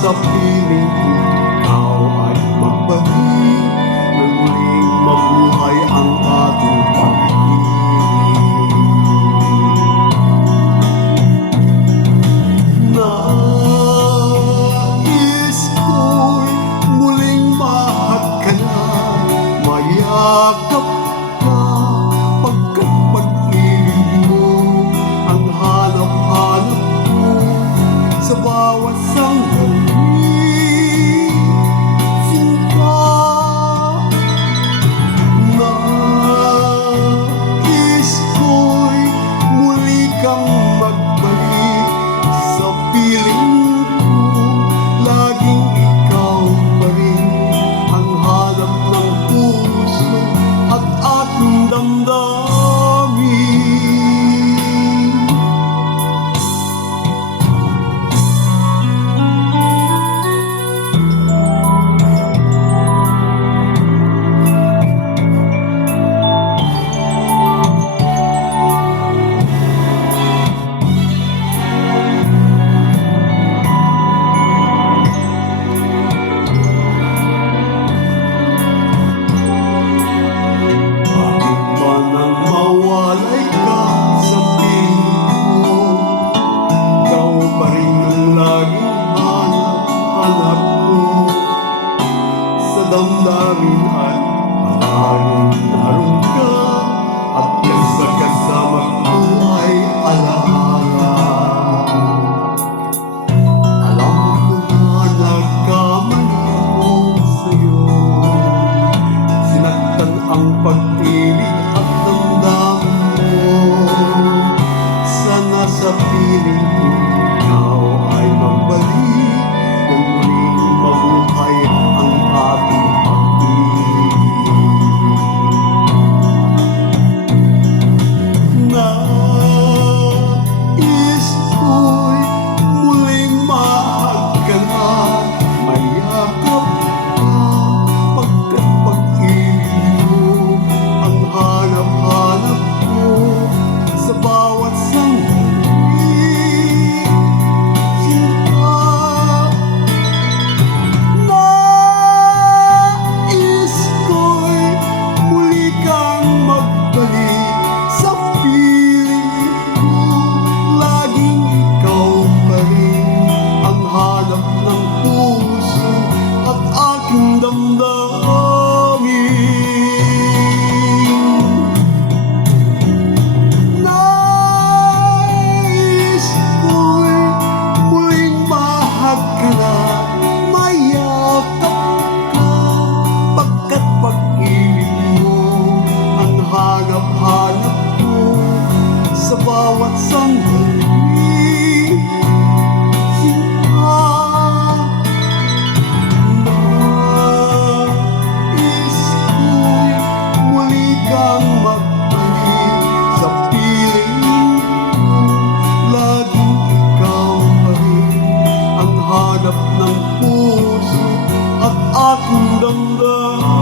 Sa piling ko, ikaw ay magbalik nang muling mabuhay ang ating pag-ibig. Nais ko'y muling mahal ka na, mayakap ka, pagkat pag-ibig mo ang hanap-hanap ko sa bawat sandali. Damdamin ay maraming naroon ka at kasama ko ay alaala. Alam ko na nagkamali ako sa'yo, sinaktan ang pag-ibig at damdamin mo. Sana sa piling ko ikaw ay magbalik nang muling mabuhay ang ating hanap ko sa bawat sandali. Sinta, nais ko'y muli kang magbalik sa piling ko. Laging ikaw pa rin ang hanap ng puso at aking damdamin.